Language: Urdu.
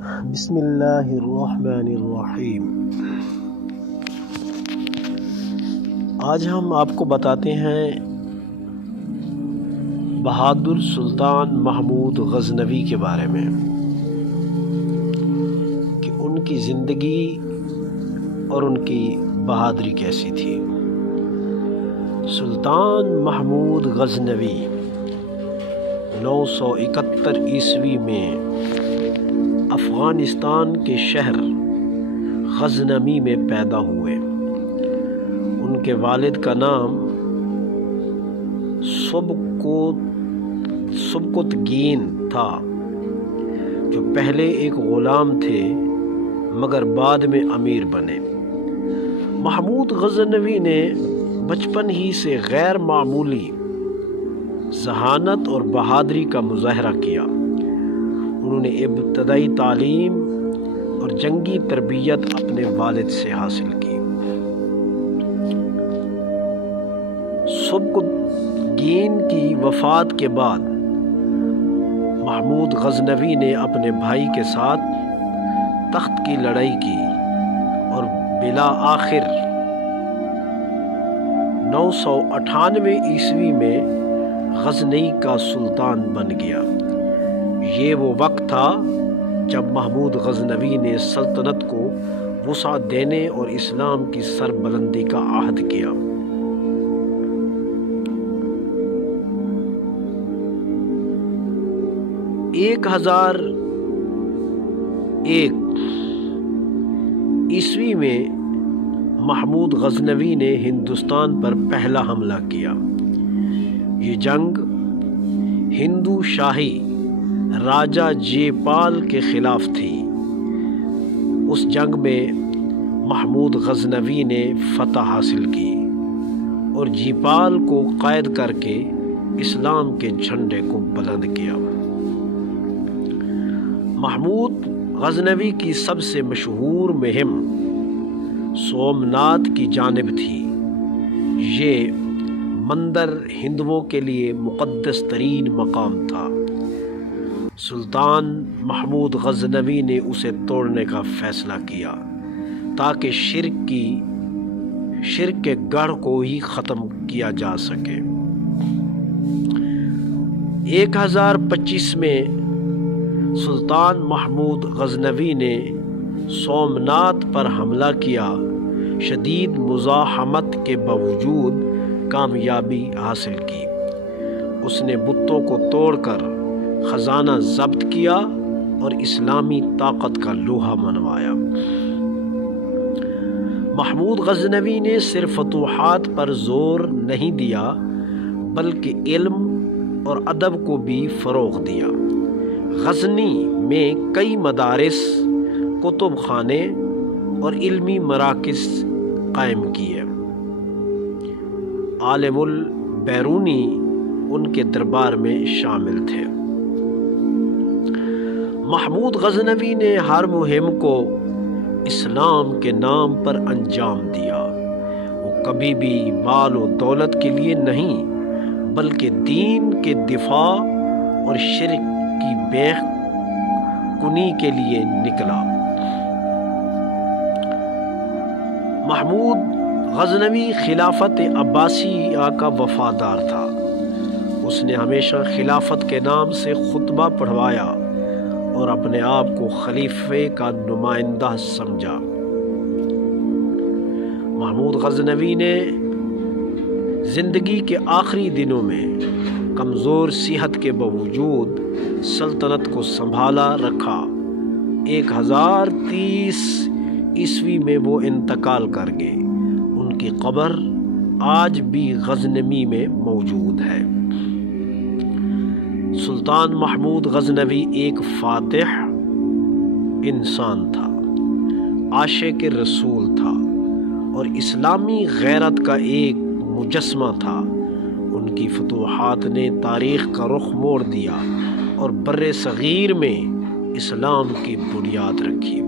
بسم اللہ الرحمن الرحیم۔ آج ہم آپ کو بتاتے ہیں بہادر سلطان محمود غزنوی کے بارے میں کہ ان کی زندگی اور ان کی بہادری کیسی تھی۔ سلطان محمود غزنوی 971 عیسوی میں افغانستان کے شہر غزنوی میں پیدا ہوئے۔ ان کے والد کا نام سبکتگین تھا، جو پہلے ایک غلام تھے مگر بعد میں امیر بنے۔ محمود غزنوی نے بچپن ہی سے غیر معمولی ذہانت اور بہادری کا مظاہرہ کیا۔ انہوں نے ابتدائی تعلیم اور جنگی تربیت اپنے والد سے حاصل کی۔ سبکتگین کی وفات کے بعد محمود غزنوی نے اپنے بھائی کے ساتھ تخت کی لڑائی کی اور بالآخر 998 عیسوی میں غزنی کا سلطان بن گیا۔ یہ وہ وقت تھا جب محمود غزنوی نے سلطنت کو وسعت دینے اور اسلام کی سربلندی کا عہد کیا۔ ایک 1001 عیسوی میں محمود غزنوی نے ہندوستان پر پہلا حملہ کیا۔ یہ جنگ ہندو شاہی راجہ جے پال کے خلاف تھی۔ اس جنگ میں محمود غزنوی نے فتح حاصل کی اور جے پال کو قید کر کے اسلام کے جھنڈے کو بلند کیا۔ محمود غزنوی کی سب سے مشہور مہم سومناتھ کی جانب تھی۔ یہ مندر ہندوؤں کے لیے مقدس ترین مقام تھا۔ سلطان محمود غزنوی نے اسے توڑنے کا فیصلہ کیا تاکہ شرک کے گڑھ کو ہی ختم کیا جا سکے۔ 1025 میں سلطان محمود غزنوی نے سومناتھ پر حملہ کیا۔ شدید مزاحمت کے باوجود کامیابی حاصل کی۔ اس نے بتوں کو توڑ کر خزانہ ضبط کیا اور اسلامی طاقت کا لوہا منوایا۔ محمود غزنوی نے صرف فتوحات پر زور نہیں دیا بلکہ علم اور ادب کو بھی فروغ دیا۔ غزنی میں کئی مدارس، کتب خانے اور علمی مراکز قائم کیے۔ عالم البیرونی ان کے دربار میں شامل تھے۔ محمود غزنوی نے ہر مہم کو اسلام کے نام پر انجام دیا۔ وہ کبھی بھی مال و دولت کے لیے نہیں بلکہ دین کے دفاع اور شرک کی بے کنی کے لیے نکلا۔ محمود غزنوی خلافت عباسیہ کا وفادار تھا۔ اس نے ہمیشہ خلافت کے نام سے خطبہ پڑھوایا اور اپنے آپ کو خلیفے کا نمائندہ سمجھا۔ محمود غزنوی نے زندگی کے آخری دنوں میں کمزور صحت کے باوجود سلطنت کو سنبھالا رکھا۔ 1030 عیسوی میں وہ انتقال کر گئے۔ ان کی قبر آج بھی غزنوی میں موجود ہے۔ سلطان محمود غزنوی ایک فاتح انسان تھا، عاشق رسول تھا اور اسلامی غیرت کا ایک مجسمہ تھا۔ ان کی فتوحات نے تاریخ کا رخ موڑ دیا اور بر صغیر میں اسلام کی بنیاد رکھی۔